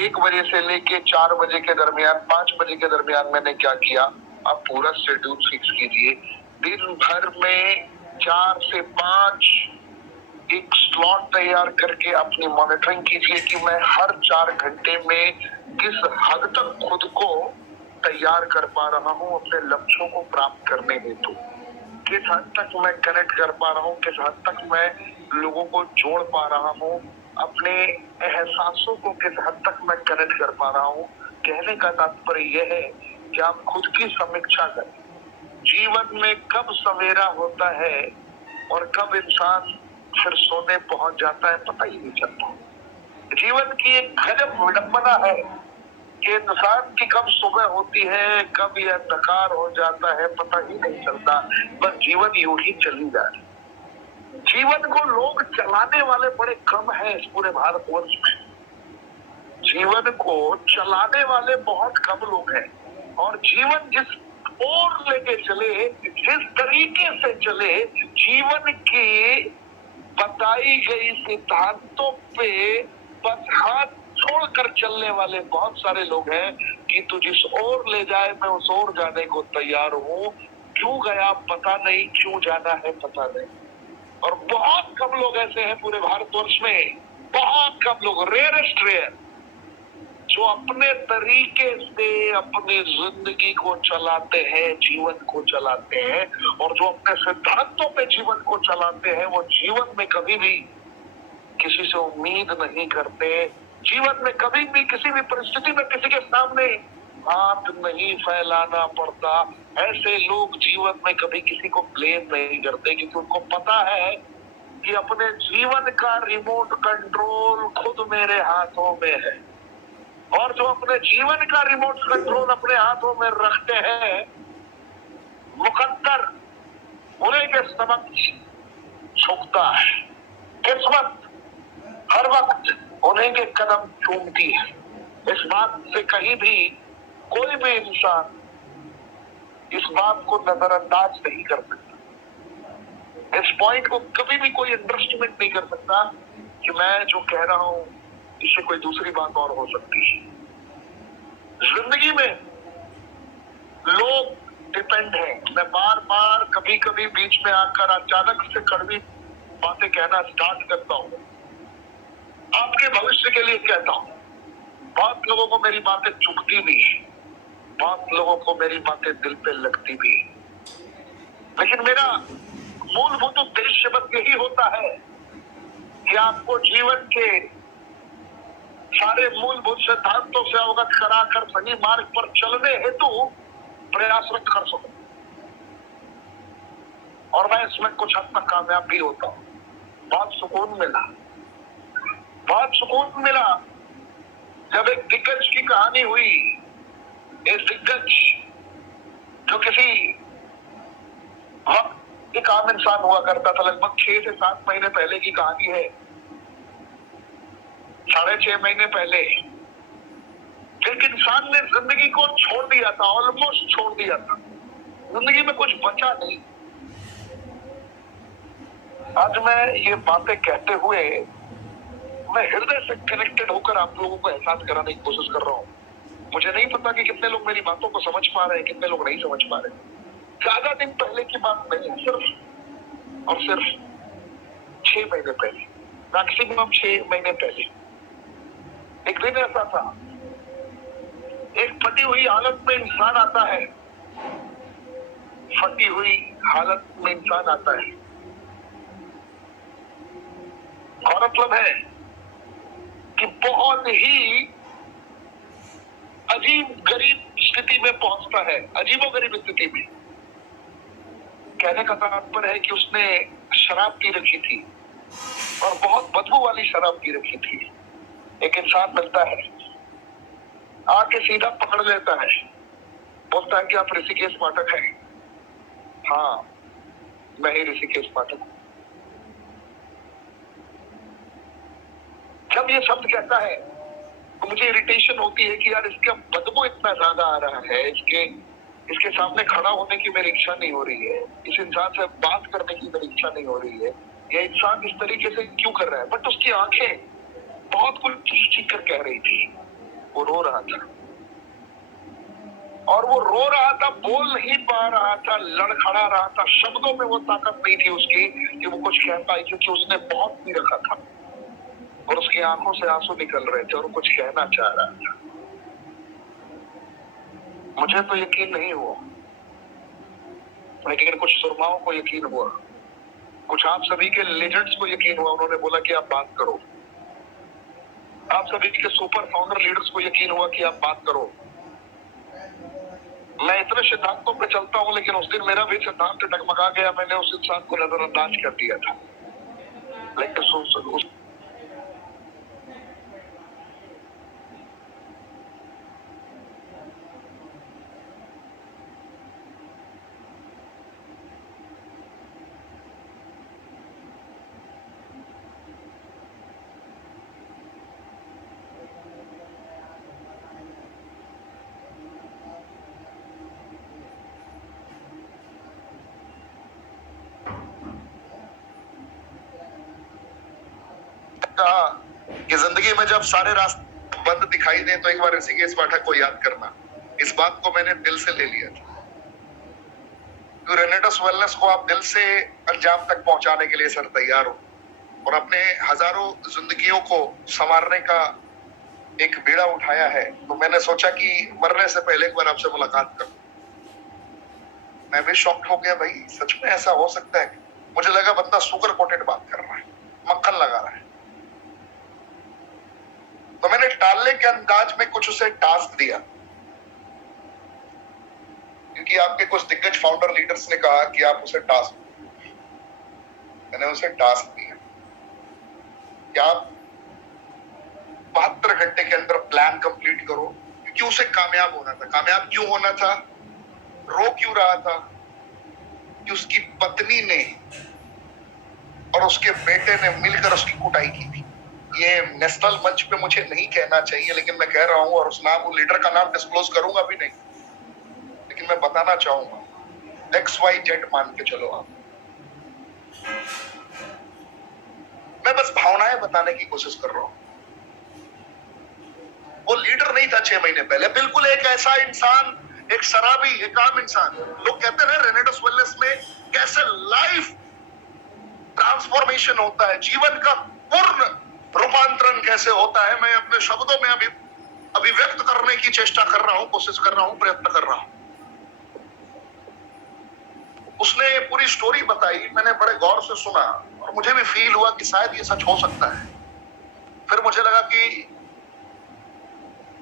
1 बजे से लेके 4 बजे के दरमियान, 5 बजे के दरमियान मैंने क्या किया, आप पूरा शेड्यूल फिक्स कीजिए। दिन भर में 4 से 5 एक स्लॉट तैयार करके अपनी मॉनिटरिंग कीजिए कि मैं हर 4 घंटे में किस हद तक खुद को तैयार कर पा रहा हूँ अपने लक्ष्यों को प्राप्त करने हेतु, किस हद तक मैं कनेक्ट कर पा रहा हूँ, किस हद तक मैं लोगों को जोड़ पा रहा हूँ, अपने एहसासों को किस हद तक मैं कनेक्ट कर पा रहा हूँ। कहने का तात्पर्य यह है कि आप खुद की समीक्षा करें। जीवन में कब सवेरा होता है और कब इंसान फिर सोने पहुंच जाता है पता ही नहीं चलता। जीवन की एक गजब विडंबना है कि इंसान की कब सुबह होती है, कब यह अंधकार हो जाता है पता ही नहीं चलता। बस जीवन यूं ही चली जा रही। जीवन को लोग चलाने वाले बड़े कम हैं इस पूरे भारतवर्ष में। जीवन को चलाने वाले बहुत कम लोग हैं और जीवन जिस ओर लेके चले, जिस तरीके से चले, जीवन की बताई गई सिद्धांतों पे बस हाथ छोड़कर चलने वाले बहुत सारे लोग हैं कि तू जिस ओर ले जाए मैं उस ओर जाने को तैयार हूँ। क्यों गया पता नहीं, क्यों जाना है पता नहीं। और बहुत कम लोग ऐसे हैं पूरे भारतवर्ष में, बहुत कम लोग, रेयरेस्ट रेयर, जो अपने तरीके से अपनी जिंदगी को चलाते हैं, जीवन को चलाते हैं। और जो अपने सिद्धांतों पे जीवन को चलाते हैं वो जीवन में कभी भी किसी से उम्मीद नहीं करते, जीवन में कभी भी किसी भी परिस्थिति में किसी के सामने हाथ नहीं फैलाना पड़ता। ऐसे लोग जीवन में कभी किसी को ब्लेम नहीं करते क्योंकि उनको पता है कि अपने जीवन का रिमोट कंट्रोल खुद मेरे हाथों में है। और जो अपने जीवन का रिमोट कंट्रोल अपने हाथों में रखते हैं, मुकद्दर उन्हीं के समक्ष झुकता है। किस्मत हर वक्त उन्हीं के कदम चूमती है। इस बात से कहीं भी कोई भी इंसान इस बात को नजरअंदाज नहीं कर सकता। इस पॉइंट को कभी भी कोई अंडरस्टिमेट नहीं कर सकता कि मैं जो कह रहा हूं इससे कोई दूसरी बात और हो सकती है। जिंदगी में लोग डिपेंड है। मैं बार बार कभी कभी बीच में आकर अचानक से कड़वी बातें कहना स्टार्ट करता हूँ, आपके भविष्य के लिए कहता हूँ। बहुत लोगों को मेरी बातें चुभती भी है, बहुत लोगों को मेरी बातें दिल पे लगती भी है, लेकिन मेरा मूलभूत उद्देश्य बस यही होता है कि आपको जीवन के सारे मूलभूत सिद्धांतों से अवगत कराकर सही मार्ग पर चलने हेतु प्रयासरत कर सकूं। और मैं इसमें कुछ हद तक कामयाब भी होता हूँ। बहुत सुकून मिला, बहुत सुकून मिला जब एक दिग्गज की कहानी हुई। एक दिग्गज जो किसी वक्त एक आम इंसान हुआ करता था, लगभग 6 से 7 महीने पहले की कहानी है, 6.5 महीने पहले। एक इंसान ने जिंदगी को छोड़ दिया था, ऑलमोस्ट छोड़ दिया था, जिंदगी में कुछ बचा नहीं। आज मैं ये बातें कहते हुए मैं हृदय से कनेक्टेड होकर आप लोगों को एहसास कराने की कोशिश कर रहा हूँ। मुझे नहीं पता कि कितने लोग मेरी बातों को समझ पा रहे हैं, कितने लोग नहीं समझ पा रहे हैं। ज्यादा दिन पहले की बात नहीं है, सिर्फ और सिर्फ 6 महीने पहले, मैक्सिमम 6 महीने पहले एक दिन ऐसा था, एक फटी हुई हालत में इंसान आता है, फटी हुई हालत में इंसान आता है। और मतलब है कि बहुत ही अजीब गरीब स्थिति में पहुंचता है, अजीबोगरीब स्थिति में। कहने का तात्पर्य है कि उसने शराब पी रखी थी और बहुत बदबू वाली शराब पी रखी थी। एक इंसान मिलता है, आके सीधा पकड़ लेता है, बोलता है कि आप ऋषिकेश पाठक हैं? हाँ, मैं ही ऋषिकेश पाठक हूं। जब ये शब्द कहता है तो मुझे इरिटेशन होती है कि यार इसका बदबू इतना ज्यादा आ रहा है, इसके सामने खड़ा होने की मेरी इच्छा नहीं हो रही है, इस इंसान से बात करने की मेरी इच्छा नहीं हो रही है, ये इंसान इस तरीके से क्यों कर रहा है। बट उसकी आंखें बहुत कुछ चीख चीख कर कह रही थी। वो रो रहा था, और वो रो रहा था, बोल नहीं पा रहा था, लड़खड़ा रहा था। शब्दों में वो ताकत नहीं थी उसकी कि वो कुछ कह पाए, क्योंकि उसने बहुत पी रखा था और उसकी आंखों से आंसू निकल रहे थे और वो कुछ कहना चाह रहा था। मुझे तो यकीन नहीं हुआ, लेकिन कुछ सुरमाओं को यकीन हुआ, कुछ आप सभी के लेजेंड्स को यकीन हुआ। उन्होंने बोला कि आप बात करो। आप सभी के सुपर फाउंडर लीडर्स को यकीन हुआ कि आप बात करो। मैं इतने सिद्धांतों पे चलता हूँ, लेकिन उस दिन मेरा भी सिद्धांत डगमगा गया। मैंने उस इंसान को नजरअंदाज कर दिया था। लेकिन कि जिंदगी में जब सारे रास्ते बंद दिखाई दे तो एक बार ऋषिकेश पाठक को याद करना। इस बात को मैंने दिल से ले लिया था। तो रेनेटस वेलनेस को आप दिल से अंजाम तक पहुंचाने के लिए सर तैयार हो और अपने हजारों जिंदगियों को संवारने का एक बीड़ा उठाया है, तो मैंने सोचा कि मरने से पहले एक बार आपसे मुलाकात करूं। मैं भी शॉक्ड हो गया, भाई सच में ऐसा हो सकता है? मुझे लगा बंदा सुगर कोटेड बात कर रहा है, मक्खन लगा रहा है। तो मैंने टालने के अंदाज में कुछ उसे टास्क दिया, क्योंकि आपके कुछ दिग्गज फाउंडर लीडर्स ने कहा कि आप उसे टास्क। मैंने उसे टास्क दिया कि आप 72 घंटे के अंदर प्लान कंप्लीट करो, क्योंकि उसे कामयाब होना था। कामयाब क्यों होना था? रो क्यों रहा था? कि उसकी पत्नी ने और उसके बेटे ने मिलकर उसकी कुटाई की थी। ये नेशनल मंच पे मुझे नहीं कहना चाहिए, लेकिन मैं कह रहा हूं, और उस नाम, लीडर का नाम डिस्क्लोज करूंगा भी नहीं, लेकिन मैं बताना चाहूंगा। XYZ मान के चलो आप। मैं बस भावनाएं बताने की कोशिश कर रहा हूं। वो लीडर नहीं था 6 महीने पहले, बिल्कुल एक ऐसा इंसान, एक शराबी, एक आम इंसान। लोग कहते हैं रेनेटस वेलनेस में कैसे लाइफ ट्रांसफॉर्मेशन होता है, जीवन का पूर्ण रूपांतरण कैसे होता है, मैं अपने शब्दों में अभिव्यक्त करने की चेष्टा कर रहा हूं, कोशिश कर रहा हूं, प्रयत्न कर रहा हूं। उसने पूरी स्टोरी बताई, मैंने बड़े गौर से सुना और मुझे भी फील हुआ कि शायद ये सच हो सकता है। फिर मुझे लगा कि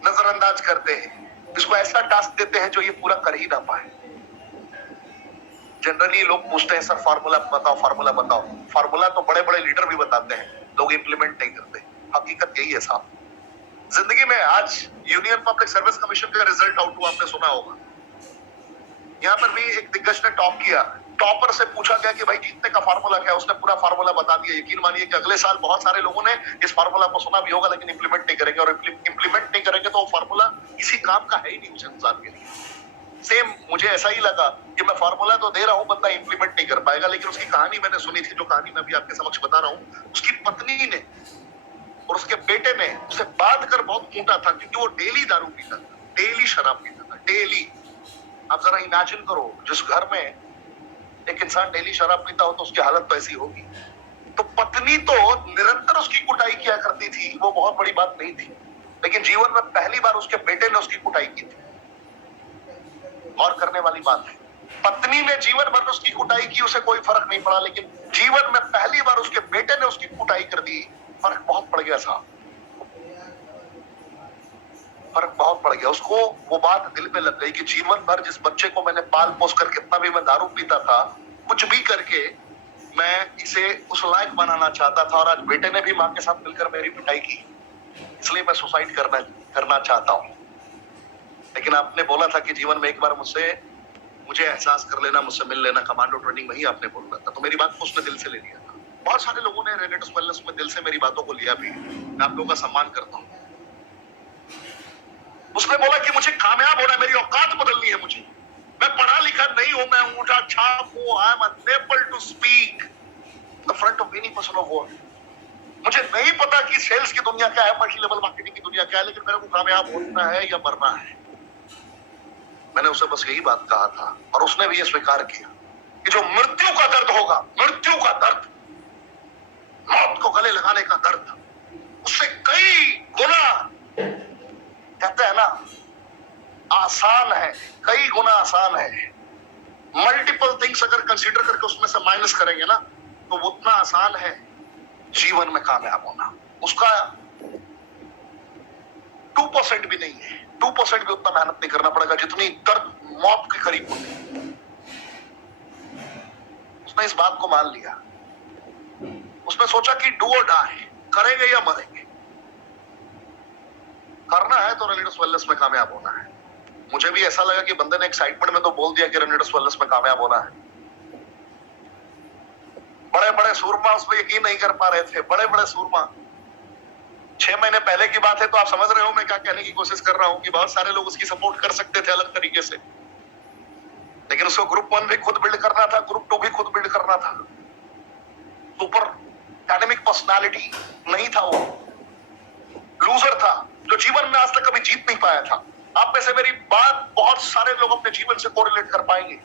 नजरअंदाज करते हैं, इसको ऐसा टास्क देते हैं जो ये पूरा कर ही ना पाए। जनरली लोग पूछते हैं, सर फार्मूला बताओ, फार्मूला बताओ। फार्मूला तो बड़े बड़े लीडर भी बताते हैं, लोग इंप्लीमेंट नहीं करते। हकीकत यही है साहब। जिंदगी में आज यूनियन पब्लिक सर्विस कमीशन का रिजल्ट आउट हुआ, आपने सुना होगा। यहाँ पर भी एक दिग्गज ने टॉप किया। टॉपर से पूछा गया कि भाई जीतने का फार्मूला क्या है, उसने पूरा फार्मूला बता दिया। यकीन मानिए कि अगले साल बहुत सारे लोगों ने इस फार्मूला को सुना भी होगा, लेकिन इंप्लीमेंट नहीं करेंगे, और इंप्लीमेंट नहीं करेंगे तो वो फार्मूला किसी काम का है ही नहीं उस इंसान के लिए। सेम मुझे ऐसा ही लगा कि मैं फार्मूला तो दे रहा हूं, बंदा इंप्लीमेंट नहीं कर पाएगा। लेकिन उसकी कहानी मैंने सुनी थी, जो कहानी मैं भी आपके समक्ष बता रहा हूं। उसकी पत्नी ने और उसके बेटे ने उसे बांध कर बहुत कूटा था, क्योंकि वो डेली दारू पीता था, डेली शराब पीता था, डेली। आप जरा इमेजिन करो, जिस घर में एक इंसान डेली शराब पीता हो तो उसकी हालत तो ऐसी होगी। तो पत्नी तो निरंतर उसकी कुटाई किया करती थी, वो बहुत बड़ी बात नहीं थी, लेकिन जीवन में पहली बार उसके बेटे ने उसकी कुटाई की थी। और करने वाली बात है, पत्नी ने जीवन भर उसकी कुटाई की, उसे कोई फर्क नहीं पड़ा, लेकिन जीवन में पहली बार उसके बेटे ने उसकी कुटाई कर दी। फर्क बहुत पड़ गया साहब, फर्क बहुत पड़ गया उसको। वो बात दिल पे लग गई कि जीवन भर जिस बच्चे को मैंने पाल पोस कर, कितना भी मैं दारू पीता था, कुछ भी करके मैं इसे उस लायक बनाना चाहता था, और आज बेटे ने भी मां के साथ मिलकर मेरी पिटाई की, इसलिए मैं सुसाइड करना चाहता हूं। लेकिन आपने बोला था कि जीवन में एक बार मुझे एहसास कर लेना, मुझसे मिल लेना, कमांडो ट्रेनिंग में ही आपने बोला था, तो मेरी बात को उसने दिल से ले लिया था। बहुत सारे लोगों ने रेनेटस वेलनेस में दिल से मेरी बातों को लिया भी, मैं आप लोगों का सम्मान करता हूं। उसने बोला कि मुझे कामयाब होना है, मेरी औकात बदलनी है, मुझे, मैं पढ़ा लिखा नहीं हूं, मैं ऊंचा छाप हूं, I am unable to speak in front of any person of world. मुझे नहीं पता कि सेल्स की दुनिया क्या है, मल्टी लेवल मार्केटिंग की दुनिया क्या है, लेकिन मेरे को कामयाब होना है या मरना है। मैंने उसे बस यही बात कहा था और उसने भी ये स्वीकार किया कि जो मृत्यु का दर्द होगा, मृत्यु का दर्द, मौत को गले लगाने का दर्द, उससे कई गुना, कहते हैं ना, आसान है, कई गुना आसान है। मल्टीपल थिंग्स अगर कंसीडर करके उसमें से माइनस करेंगे ना, तो वो उतना आसान है जीवन में कामयाब होना। उसका 2% भी नहीं है, 2% भी उतना मेहनत नहीं करना पड़ेगा जितनी दर्द मौत के करीब होती। उसने इस बात को मान लिया, उसने सोचा कि डू और डाई, करेंगे या मरेंगे। करना है तो रेनेडस वेलनेस में कामयाब होना है। मुझे भी ऐसा लगा कि बंदे ने एक्साइटमेंट में तो बोल दिया कि रेनेडस वेलनेस में कामयाब होना है। बड़े बड़े सूरमा उस पर यकीन नहीं कर पा रहे थे, बड़े बड़े सूरमा। 6 महीने पहले की बात है, तो आप समझ रहे हो मैं क्या कहने की कोशिश कर रहा हूं कि बहुत सारे लोग उसकी सपोर्ट कर सकते थे अलग तरीके से, लेकिन उसको ग्रुप 1 भी खुद बिल्ड करना था, ग्रुप 2 भी खुद बिल्ड करना था। सुपर डायनेमिक पर्सनालिटी नहीं था, वो लूजर था जो जीवन में आज तक कभी जीत नहीं पाया था। आप में से मेरी बात बहुत सारे लोग अपने जीवन से कोरिलेट कर पाएंगे।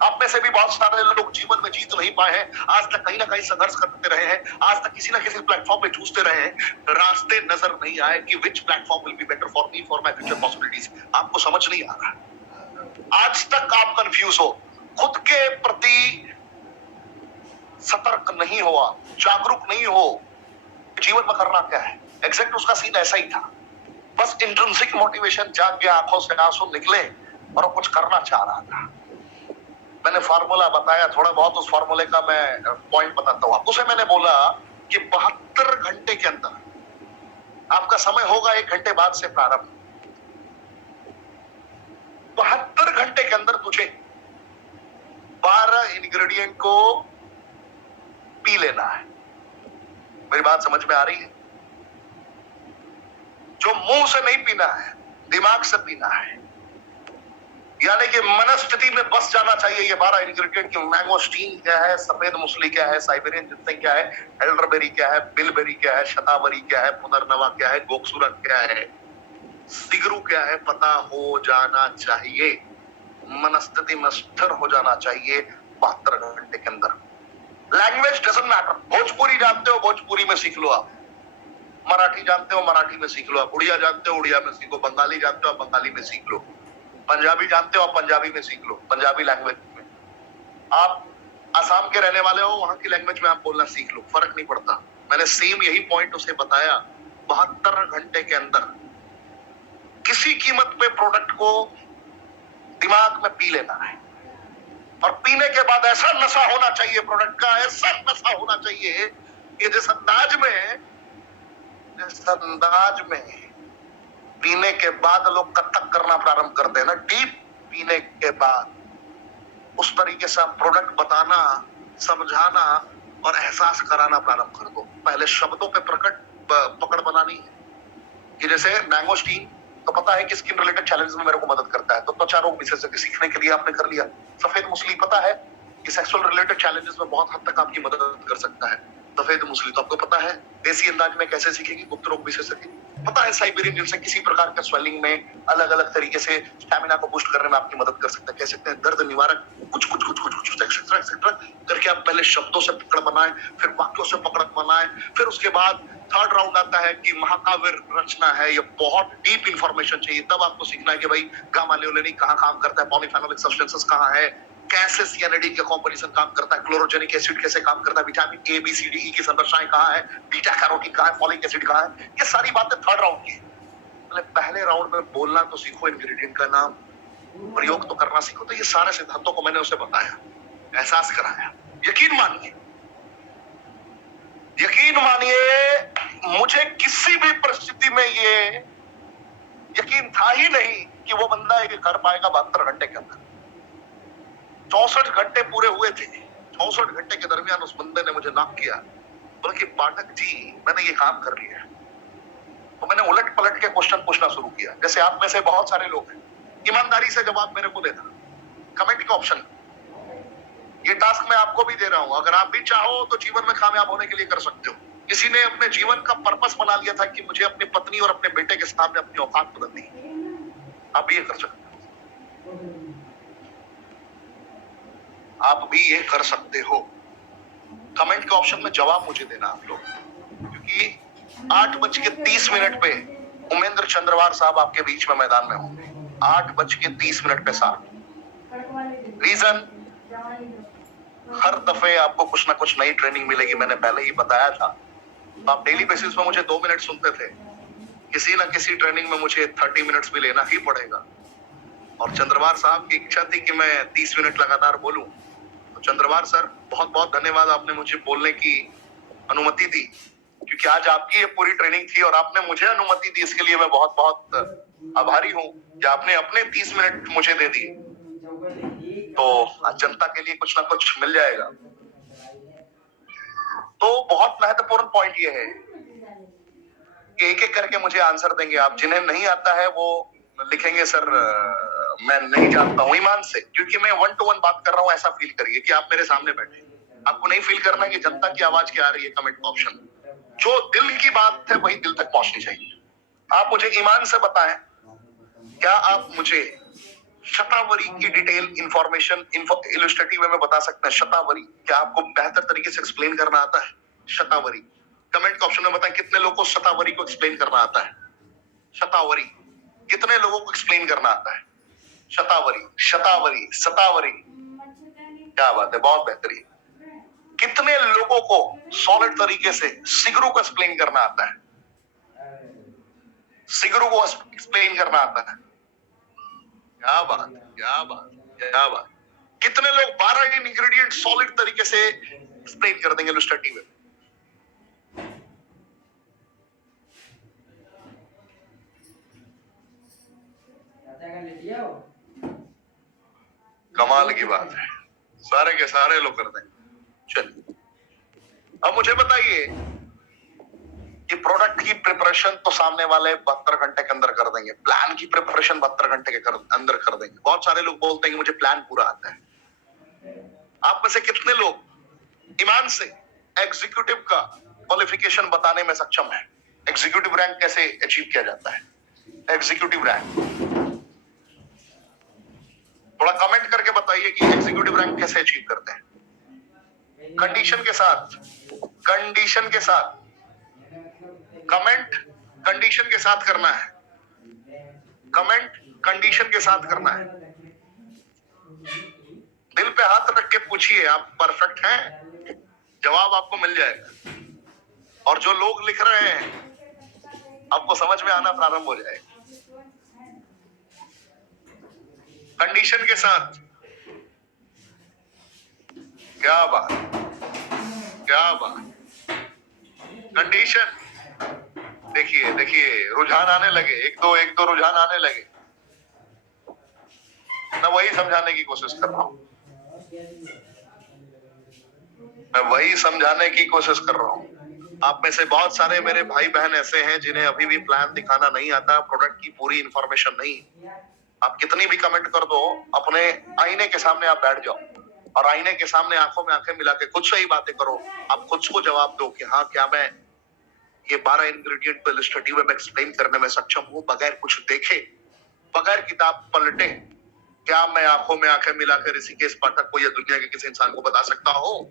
आप में से भी बहुत सारे लोग जीवन में जीत नहीं पाए हैं, आज तक कहीं ना कहीं संघर्ष करते रहे हैं, आज तक किसी ना किसी प्लेटफॉर्म पे जूझते रहे हैं, रास्ते नजर नहीं आए कि which platform will be better for me, for my future possibilities. आपको समझ नहीं आ रहा, आज तक आप कंफ्यूज हो, खुद के प्रति सतर्क नहीं हुआ, जागरूक नहीं हो जीवन में करना क्या है। एग्जैक्ट उसका सीन ऐसा ही था, बस इंट्रिंसिक मोटिवेशन जाग गया, आंखों से आंसू निकले और वो कुछ करना चाह रहा था। मैंने फार्मूला बताया, थोड़ा बहुत उस फार्मूले का मैं पॉइंट बताता हूँ। उसे मैंने बोला कि 72 घंटे के अंदर, आपका समय होगा 1 घंटे बाद से प्रारंभ, 72 घंटे के अंदर तुझे 12 इंग्रेडिएंट को पी लेना है। मेरी बात समझ में आ रही है? जो मुंह से नहीं पीना है, दिमाग से पीना है, यानी कि मनस्थिति में बस जाना चाहिए ये 12 इंग्रेडिएंट की। मैंगोस्टीन क्या है, सफेद मुसली क्या है, साइबेरियन जिंसैंग क्या है, एल्डरबेरी क्या है, बिलबेरी क्या है, शतावरी क्या है, पुनर्नवा क्या है, गोकसुरा क्या है, सिगरू क्या है, पता हो जाना चाहिए। मनस्थिति में स्थिर हो जाना चाहिए 72 घंटे के अंदर। लैंग्वेज डजंट मैटर, भोजपुरी जानते हो भोजपुरी में सीख लो आप, मराठी जानते हो मराठी में सीख लो आप, उड़िया जानते हो उड़िया में सीखो, बंगाली जानते हो आप बंगाली में सीख लो, पंजाबी जानते हो आप पंजाबी में सीख लो, पंजाबी लैंग्वेज में। आप आसाम के रहने वाले हो, वहां की लैंग्वेज में आप बोलना सीख लो, फर्क नहीं पड़ता। मैंने सेम यही पॉइंट उसे बताया। 72 घंटे के अंदर किसी कीमत पे प्रोडक्ट को दिमाग में पी लेना है, और पीने के बाद ऐसा नशा होना चाहिए प्रोडक्ट का, ऐसा नशा होना चाहिए कि जिस अंदाज में पीने के बाद लोग कथक करना प्रारंभ करते हैं ना, डीप पीने के बाद उस तरीके से आप प्रोडक्ट बताना, समझाना और एहसास कराना प्रारंभ कर दो। पहले शब्दों पे पकड़ बनानी है कि जैसे मैंगोस्टीन तो पता है कि स्किन रिलेटेड चैलेंजेस में मेरे को मदद करता है, तो त्वचा रोग विशेषज्ञ सीखने के लिए आपने कर लिया। सफेद मुसली पता है कि सेक्सुअल रिलेटेड चैलेंजेस में बहुत हद तक आपकी मदद कर सकता है। सफेद मुसली तो आपको पता है देसी अंदाज में कैसे सीखेगी, गुप्त रोग विशेषज्ञ पता है। साइबेरियन जिनसे किसी प्रकार का स्वेलिंग में अलग अलग तरीके से स्टैमिना को बूस्ट करने में आपकी मदद कर सकता है। कह सकते हैं दर्द निवारक, कुछ कुछ कुछ कुछ कुछ एक्सेट्रा एक्सेट्रा करके आप पहले शब्दों से पकड़ बनाएं, फिर वाक्यों से पकड़ बनाएं, फिर उसके बाद थर्ड राउंड आता है कि महाकाव्य रचना है, ये बहुत डीप इंफॉर्मेशन चाहिए। तब आपको सीखना है कि भाई गामा ल्यूलिन कहाँ काम करता है, पॉलीफेनोलिक सब्सटेंसेस कहाँ है, कैसे सियानिड का कॉम्पोजिशन काम करता है, क्लोरोजेनिक एसिड कैसे काम करता है, vitamin A B C D E की संरचनाएं कहाँ है, बीटा कैरोटीन कहाँ है, फॉलिक एसिड कहाँ है, ये सारी बातें थर्ड राउंड की। पहले राउंड में बोलना तो सीखो, इंग्रेडिएंट का नाम प्रयोग तो करना सीखो। तो ये सारे सिद्धांतों को मैंने उसे बताया, एहसास कराया। यकीन मानिए, यकीन मानिए, मुझे किसी भी परिस्थिति में ये यकीन था ही नहीं कि वो बंदा ये कर पाएगा 72 घंटे के अंदर। 64 घंटे पूरे हुए थे, 64 घंटे के दरमियान उस बंदे ने मुझे नॉक किया, बल्कि पाठक जी मैंने ये काम कर लिया। तो मैंने उलट पलट के क्वेश्चन पूछना शुरू किया, जैसे आप में से बहुत सारे लोग हैं, ईमानदारी से जवाब मेरे को देना, कमेंट के ऑप्शन। ये टास्क मैं आपको भी दे रहा हूं, अगर आप भी चाहो तो जीवन में कामयाब होने के लिए कर सकते हो। किसी ने अपने जीवन का पर्पस बना लिया था कि मुझे अपनी पत्नी और अपने बेटे के सामने अपनी औकात बदलनी है। आप भी ये कर सकते हो, आप भी ये कर सकते हो। कमेंट के ऑप्शन में जवाब मुझे देना आप लोग, क्योंकि 8:30 पे उमेंद्र चंद्रवार साहब आपके बीच में मैदान में होंगे। 8:30 पे साहब। रीजन, हर दफे आपको कुछ ना कुछ नई ट्रेनिंग मिलेगी, मैंने पहले ही बताया था। तो आप डेली बेसिस पे मुझे 2 मिनट सुनते थे, किसी ना किसी ट्रेनिंग में मुझे 30 मिनट्स भी लेना ही पड़ेगा। और चंद्रवार साहब की इच्छा थी कि मैं 30 मिनट लगातार बोलूं। तो चंद्रवार सर, बहुत बहुत धन्यवाद, आपने मुझे बोलने की अनुमति दी, क्योंकि आज आपकी ये पूरी ट्रेनिंग थी और आपने मुझे अनुमति दी। इसके लिए मैं बहुत बहुत आभारी हूं कि आपने अपने 30 मिनट मुझे दे दिए। तो जनता के लिए कुछ ना कुछ मिल जाएगा। तो बहुत महत्वपूर्ण पॉइंट ये है कि एक एक करके मुझे आंसर देंगे आप। जिन्हें नहीं आता है वो लिखेंगे सर मैं नहीं जानता हूं, ईमान से, क्योंकि मैं 1 to 1 बात कर रहा हूं। ऐसा फील करिए कि आप मेरे सामने बैठे। आपको नहीं फील करना कि जनता की आवाज क्या आ रही है कमेंट ऑप्शन। जो दिल की बात है वही दिल तक पहुंचनी चाहिए। आप मुझे ईमान से बताएं, क्या आप मुझे शतावरी की डिटेल इंफॉर्मेशन इलस्ट्रेटिव वे में बता सकते हैं? शतावरी क्या आपको बेहतर तरीके से एक्सप्लेन करना आता है? शतावरी कमेंट ऑप्शन में बताएं, कितने लोगों को शतावरी को एक्सप्लेन करना आता है? शतावरी कितने लोगों को एक्सप्लेन करना आता है? शतावरी, शतावरी, शतावरी, क्या बात है, बहुत बेहतरीन। कितने लोगों को सॉलिड तरीके से सिगरू को एक्सप्लेन करना आता है? सिगरू को एक्सप्लेन करना आता है? क्या बात, क्या बात, क्या बात। कितने लोग 12 इंग्रेडिएंट सॉलिड तरीके से एक्सप्लेन कर देंगे इलस्ट्रेटिव में? कमाल की बात है, सारे के सारे लोग कर देंगे। चलिए अब मुझे बताइए कि प्रोडक्ट की प्रिपरेशन तो सामने वाले 72 घंटे के अंदर कर देंगे, प्लान की प्रिपरेशन 72 घंटे के अंदर कर देंगे। बहुत सारे लोग बोलते हैं कि मुझे प्लान पूरा आता है। आप में से कितने लोग ईमान से एग्जीक्यूटिव का क्वालिफिकेशन बताने में सक्षम है? एग्जीक्यूटिव रैंक कैसे अचीव किया जाता है? एग्जीक्यूटिव रैंक थोड़ा कमेंट करके बताइए कि एग्जीक्यूटिव रैंक कैसे अचीव करते हैं। कंडीशन के साथ, कंडीशन के साथ कमेंट, कंडीशन के साथ करना है। कमेंट कंडीशन के साथ करना है। दिल पे हाथ रख के पूछिए, आप परफेक्ट हैं? जवाब आपको मिल जाएगा। और जो लोग लिख रहे हैं आपको समझ में आना प्रारंभ हो जाएगा। कंडीशन के साथ, क्या बात, क्या बात। कंडीशन, देखिए देखिए रुझान आने लगे, एक दो रुझान आने लगे। मैं वही समझाने की कोशिश कर रहा हूं, मैं वही समझाने की कोशिश कर रहा हूं। आप में से बहुत सारे मेरे भाई बहन ऐसे हैं जिन्हें अभी भी प्लान दिखाना नहीं आता, प्रोडक्ट की पूरी इंफॉर्मेशन नहीं। आप कितनी भी कमेंट कर दो, अपने आईने के सामने आप बैठ जाओ और आईने के सामने आंखों में आंखें मिला के खुद से ही बातें करो। आप खुद को जवाब दो कि हाँ, क्या मैं ये 12 इंग्रेडिएंट को इलस्ट्रेटिव में एक्सप्लेन करने में सक्षम हूं, बगैर कुछ देखे, बगैर किताब पलटे? क्या मैं आंखों में आंखें मिलाकर ऋषिकेश पाठक को या दुनिया के किसी इंसान को बता सकता हूं?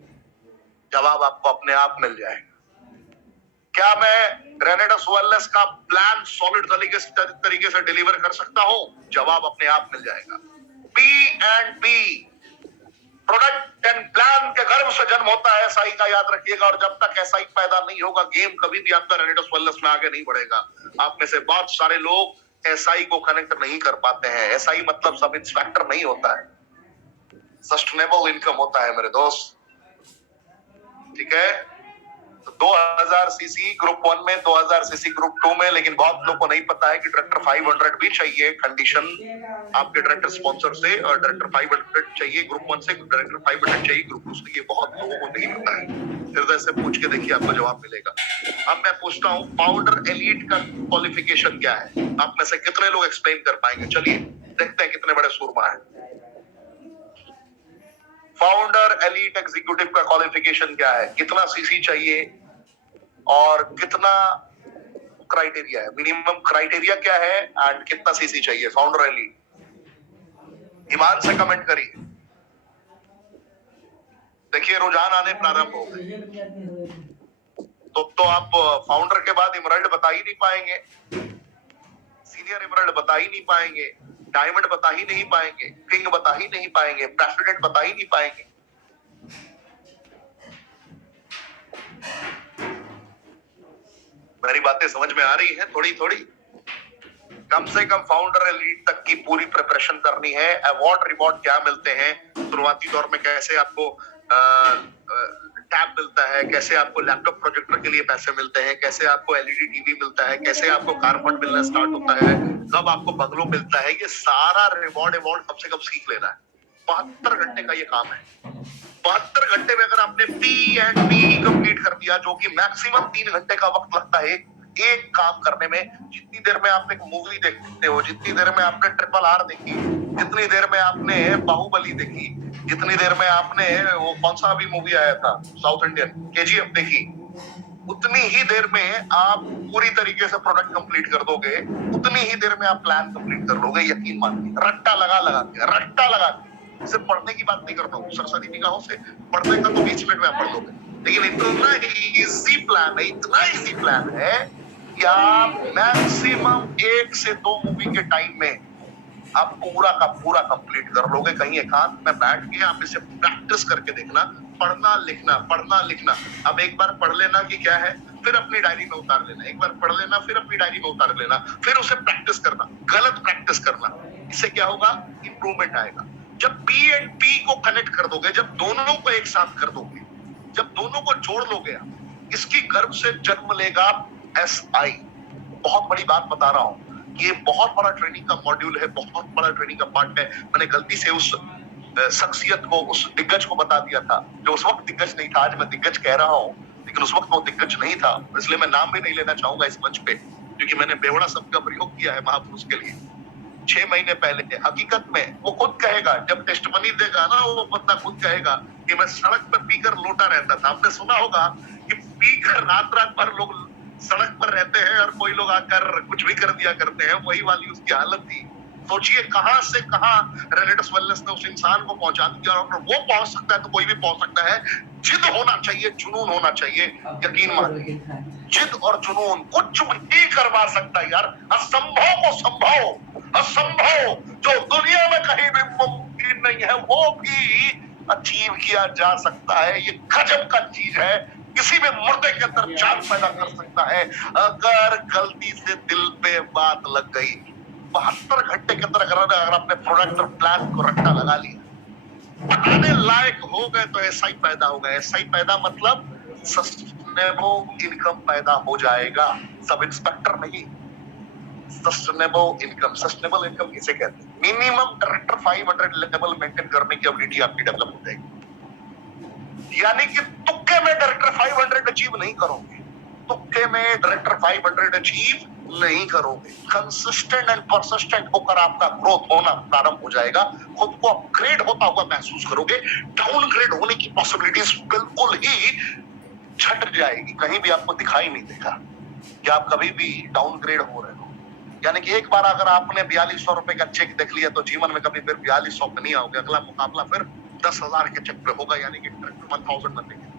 जवाब आपको अपने आप मिल जाएगा। क्या मैं रेनेडस वेलनेस का प्लान सॉलिड तरीके से डिलीवर कर सकता हूं? जवाब अपने आप मिल जाएगा। P&P, प्रोडक्ट एंड प्लान के गर्भ से जन्म होता है, एसआई का याद रखिएगा। और जब तक एसआई पैदा नहीं होगा, गेम कभी भी आपका रेनेडस वेलनेस में आगे नहीं बढ़ेगा। आप में से बहुत सारे लोग एसआई को कनेक्ट नहीं कर पाते हैं। एसआई मतलब सब इंस्पेक्टर नहीं होता है, सस्टेनेबल इनकम होता है मेरे दोस्त, ठीक है? 2000 सीसी ग्रुप 1 में, 2000 सीसी ग्रुप 2 में। लेकिन बहुत लोगों को नहीं पता है कि ट्रैक्टर 500 भी चाहिए कंडीशन आपके ट्रैक्टर स्पॉन्सर से, और ट्रैक्टर 500 चाहिए ग्रुप 1 से, ट्रैक्टर 500 चाहिए ग्रुप 2 से। ये बहुत लोगों को नहीं पता है। हृदय से पूछ के देखिए, आपको जवाब मिलेगा। अब मैं पूछता हूँ, फाउंडर एलीट का क्वालिफिकेशन क्या है? आप में से कितने लोग एक्सप्लेन कर पाएंगे? चलिए देखते हैं कितने बड़े सूरमा है। फाउंडर एलीट एग्जीक्यूटिव का क्वालिफिकेशन क्या है? कितना सीसी चाहिए? और कितना क्राइटेरिया है, मिनिमम क्राइटेरिया क्या है एंड कितना सीसी चाहिए फाउंडर रैली? ईमान से कमेंट करिए। देखिए रुझान आने प्रारंभ हो गए। तो आप फाउंडर के बाद इमरल्ड बता ही नहीं पाएंगे, सीनियर इमरल्ड बता ही नहीं पाएंगे, डायमंड बता ही नहीं पाएंगे, किंग बता ही नहीं पाएंगे, प्रेसिडेंट बता ही नहीं पाएंगे। मेरी बातें समझ में आ रही है? थोड़ी थोड़ी कम से कम फाउंडर एलीट तक की पूरी प्रिपरेशन करनी है। अवार्ड रिवॉर्ड क्या मिलते हैं, शुरुआती दौर में कैसे आपको टैब मिलता है, कैसे आपको लैपटॉप प्रोजेक्टर के लिए पैसे मिलते हैं, कैसे आपको एलईडी टीवी मिलता है, कैसे आपको कार फंड मिलना स्टार्ट होता है, कब आपको बंगलो मिलता है, ये सारा रिवॉर्ड कम से कम सीख लेना है। 72 घंटे का ये काम है। 72 घंटे में अगर आपने P&P कंप्लीट कर दिया, जो कि मैक्सिमम 3 घंटे का वक्त लगता है एक काम करने में, जितनी देर में आप एक मूवी देखते हो, जितनी देर में आपने RRR देखी, जितनी देर में आपने बाहुबली देखी, जितनी देर में आपने वो कौन सा अभी मूवी आया था साउथ इंडियन KGF देखी, उतनी ही देर में आप पूरी तरीके से प्रोडक्ट कंप्लीट कर दोगे, उतनी ही देर में आप प्लान कंप्लीट कर लोगे। यकीन मानिए, रट्टा लगा के। सिर्फ पढ़ने की बात नहीं करता हूँ, सरसरी निगाहों से पढ़ने का तो 20 मिनट में आप पढ़ लोगे, लेकिन इतना इजी प्लान है कि आप मैक्सिमम 1 से 2 मूवी के टाइम में आप पूरा का पूरा कंप्लीट कर लोगे। कहीं एकांत में बैठ के आप इसे प्रैक्टिस करके देखना, पढ़ना लिखना। अब एक बार पढ़ लेना कि क्या है, फिर अपनी डायरी में उतार लेना, एक बार पढ़ लेना, फिर अपनी डायरी में उतार लेना, फिर उसे प्रैक्टिस करना, गलत प्रैक्टिस करना। इससे क्या होगा, इंप्रूवमेंट आएगा। जब P&P को कनेक्ट कर दोगे, जब दोनों को एक साथ कर दोगे, जब दोनों को जोड़ लोगे, इसकी गर्भ से जन्म लेगा SI। बहुत बड़ी बात बता रहा हूं, ये बहुत बड़ा ट्रेनिंग का मॉड्यूल है, बहुत बड़ा ट्रेनिंग का पार्ट है। मैंने गलती से उस शख्सियत को, उस दिग्गज को बता दिया था, जो उस वक्त दिग्गज नहीं था। आज मैं दिग्गज कह रहा हूं, लेकिन उस वक्त वो दिग्गज नहीं था, इसलिए मैं नाम भी नहीं लेना चाहूंगा इस मंच पे, क्योंकि मैंने बेवड़ा शब्द का प्रयोग किया है महापुरुष के लिए 6 महीने पहले। हकीकत में वो खुद कहेगा, जब टेस्टमनी देगा ना, वो बंदा खुद कहेगा कि मैं सड़क पर पीकर लोटा रहता था। आपने सुना होगा कि पीकर रात भर लोग सड़क पर रहते हैं और कोई लोग आकर कुछ भी कर दिया करते हैं, वही वाली उसकी हालत थी। सोचिए कहां से कहां रेनेटस वेलनेस ने उस इंसान को पहुंचा दिया, और वो पहुंच सकता है तो कोई भी पहुंच सकता है। जिद होना चाहिए, जुनून होना चाहिए। यकीन मानिए, जिद और जुनून कुछ भी करवा सकता है यार। असंभव को संभव, असंभव जो दुनिया में कहीं भी मुमकिन नहीं है, वो भी अचीव किया जा सकता है। ये गजब का चीज है, किसी भी मुर्दे के अंदर जान पैदा कर सकता है अगर गलती से दिल पे बात लग गई। 72 घंटे के अंदर अगर आपने प्रोडक्ट और प्लान को रट्टा लगा लिया, बताने लायक हो गए, तो ऐसा ही पैदा होगा। ऐसा ही पैदा मतलब सस्टेनेबल इनकम पैदा हो जाएगा। सब इंस्पेक्टर नहीं, सस्टेनेबल इनकम। सस्टेनेबल इनकम किसे कहते हैं? मिनिमम डायरेक्टर 500 लेवल मेंटेन करने की एबिलिटी आपकी डेवलप हो जाएगी। यानी कि तुक्के में डायरेक्टर 500 अचीव नहीं करोगे, तुक्के में डायरेक्टर 500 अचीव नहीं करोगे। कंसिस्टेंट एंड परसिस्टेंट होकर आपका ग्रोथ होना प्रारंभ हो जाएगा। खुद को अपग्रेड होता हुआ महसूस करोगे। डाउनग्रेड होने की पॉसिबिलिटीज बिल्कुल ही छट जाएगी, कहीं भी आपको दिखाई नहीं देगा कि आप कभी भी डाउनग्रेड हो रहे हो। यानी कि एक बार अगर आपने 4200 रुपए का चेक देख लिया, तो जीवन में कभी फिर 4200 पे नहीं आओगे। अगला मुकाबला फिर 10,000 के चेक पे होगा, यानी कि 1000 बनेंगे।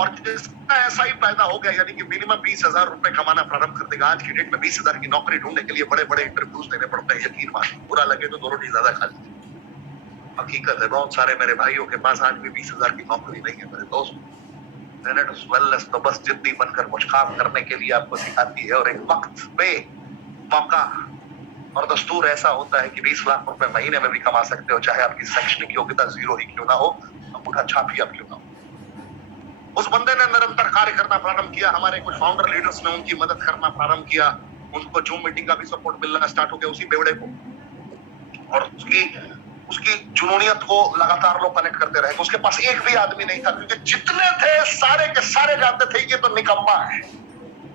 और जिसका ऐसा ही पैदा हो गया, यानी कि मिनिमम 20,000 रुपए कमाना प्रारंभ कर देगा। आज की डेट में 20,000 की नौकरी ढूंढने के लिए बड़े बड़े इंटरव्यूज देने पड़ते हैं। यकीन मानिए, बुरा लगे तो 2 रोटी ज्यादा खा लीजिए, हकीकत है। बहुत सारे मेरे भाइयों के पास आज भी 20,000 की नौकरी नहीं है। मेरे दोस्त, रेनेटस वेलनेस तो बस जिद्दी बनकर कुछ काम करने के लिए आपको सिखाती है, और एक वक्त पे मौका और दस्तूर ऐसा होता है कि 20 लाख रुपए महीने में भी कमा सकते हो, चाहे आपकी शैक्षणिक योग्यता 0 ही क्यों ना हो, अंगूठा छाप ही आप क्यों ना हो। उस बंदे ने निरंतर कार्य करना प्रारंभ किया। हमारे कुछ फाउंडर लीडर्स ने उनकी मदद करना प्रारंभ किया। उनको जूम मीटिंग का भी सपोर्ट मिलना स्टार्ट हो गया उसी बेवड़े को, और उसकी जुनूनियत को लगातार लोग कनेक्ट करते रहे। उसके पास एक भी आदमी नहीं था, क्योंकि जितने थे सारे के सारे जानते थे ये तो निकम्मा है।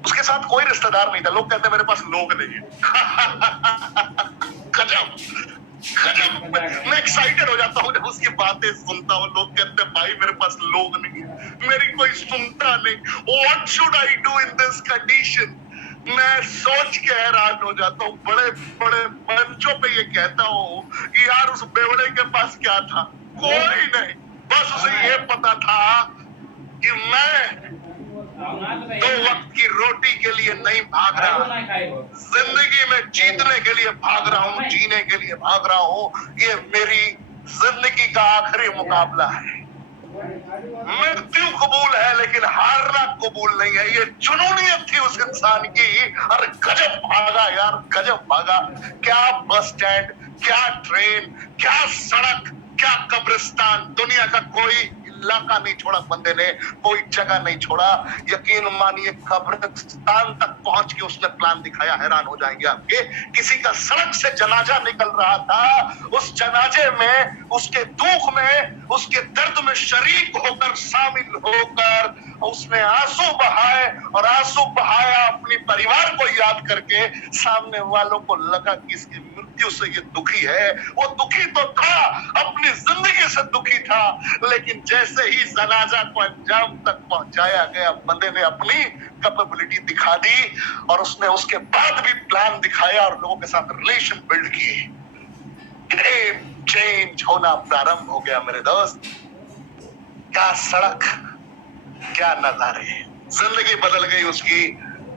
उसके साथ कोई रिश्तेदार नहीं था। लोग कहते मेरे पास लोग नहीं है। गजब मैं एक्साइटेड हो जाता हूँ जब उसकी बातें सुनता हूँ। लोग कहते हैं भाई मेरे पास लोग नहीं है, मेरी कोई सुनता नहीं। What should I do in this condition? मैं सोच के हैरान हो जाता हूँ। बड़े बड़े मंचों पे ये कहता हूँ कि यार उस बेवड़े के पास क्या था? कोई नहीं, बस उसे ये पता था कि मैं दो वक्त की रोटी के लिए नहीं भाग रहा, जिंदगी में जीतने के लिए भाग रहा हूँ, जीने के लिए भाग रहा हूँ। ये मेरी जिंदगी का आखिरी मुकाबला है। मृत्यु कबूल है लेकिन हारना कबूल नहीं है। ये जुनूनियत थी उस इंसान की। और गजब भागा यार, गजब भागा। क्या बस स्टैंड, क्या ट्रेन, क्या सड़क, क्या कब्रिस्तान, दुनिया का कोई इलाका नहीं छोड़ा बंदे ने, कोई जगह नहीं छोड़ा। यकीन मानिए कब्रिस्तान तक पहुंच के उसने प्लान दिखाया। हैरान हो जाएंगे आपके। किसी का सड़क से जनाजा निकल रहा था, उस जनाजे में, उसके दुख में, उसके दर्द में शरीक होकर, शामिल होकर उसने आंसू बहाए। और आंसू बहाया अपनी परिवार को याद करके। सामने वालों को लगा कि इसकी मृत्यु से ये दुखी है। वो दुखी तो था, अपनी जिंदगी से दुखी था, लेकिन जैसे ही जनाजा को अंजाम तक पहुंचाया गया, बंदे ने अपनी कैपेबिलिटी दिखा दी। और उसने उसके बाद भी प्लान दिखाया और लोगों के साथ रिलेशन बिल्ड किए। गेम चेंज होना प्रारंभ हो गया मेरे दोस्त। क्या सड़क, क्या नजारे, जिंदगी बदल गई उसकी।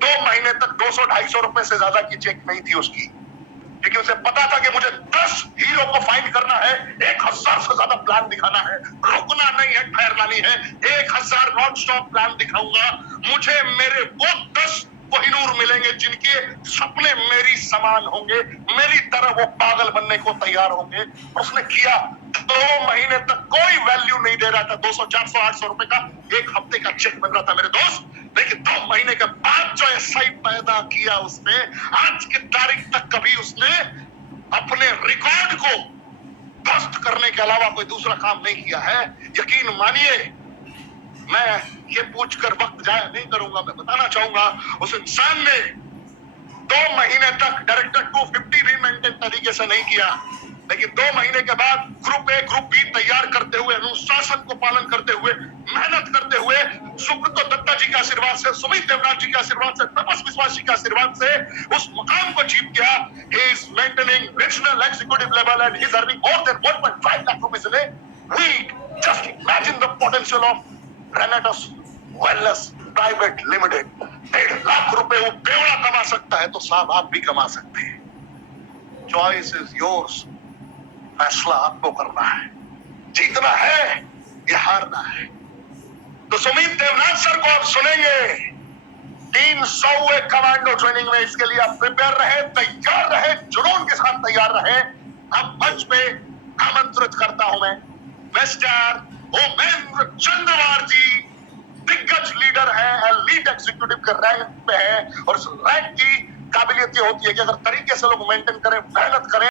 2 महीने तक 200-250 रुपए से ज्यादा की चेक नहीं थी उसकी, क्योंकि उसे पता था कि मुझे 10 हीरो को फाइंड करना है, 1000 से ज्यादा प्लान दिखाना है, रुकना नहीं है, ठहरना नहीं है। 1000 नॉन स्टॉप प्लान दिखाऊंगा। मुझे मेरे वो 10 कोहिनूर मिलेंगे जिनके सपने मेरी समान होंगे, मेरी तरह वो पागल बनने को तैयार होंगे। और उसने किया। 2 महीने तक कोई वैल्यू नहीं दे रहा था 200, 400, 800 रुपए का 1 हफ्ते का चेक मिल रहा था मेरे दोस्त। लेकिन 2 महीने के बाद जो एसआई पैदा किया उसने, आज की तारीख तक कभी उसने अपने रिकॉर्ड को ध्वस्त करने के अलावा कोई दूसरा काम नहीं किया है। यकीन मानिए, मैं ये पूछकर वक्त जाया नहीं करूंगा। मैं बताना चाहूंगा उस इंसान ने 2 महीने तक डायरेक्टर 250 भी मेंटेन तरीके से नहीं किया, लेकिन 2 महीने के बाद ग्रुप ए ग्रुप बी तैयार करते हुए, अनुशासन को पालन करते हुए, मेहनत करते हुए, सुब्रतो दत्ता जी के आशीर्वाद से, सुमित देवनाथ जी के आशीर्वाद से, तपस विश्वास जी के आशीर्वाद से उस मुकाम को जीत गया। He is maintaining regional executive level and he is earning more than 1.5 lakh rupees in a week. Just imagine the potential of Renatus wellness private limited. 1.5 lakh रुपए वो बेवड़ा कमा सकता है, तो साहब आप भी कमा सकते हैं। Choice is yours. फैसला आपको करना है। जीतना है या हारना है। तो सुमित देवनाथ सर को आप सुनेंगे 300वें कमांडो ट्रेनिंग में। इसके लिए आप प्रिपेयर रहे, तैयार रहे, जुनून के साथ तैयार रहे। अब मंच पे आमंत्रित करता हूं मैं मिस्टर उमेंद्र चंद्रवार जी। दिग्गज लीडर है, एलीट एग्जीक्यूटिव के रैंक पे है। और इस रैंक की काबिलियत ये होती है कि अगर तरीके से लोग मेंटेन करें, मेहनत करें,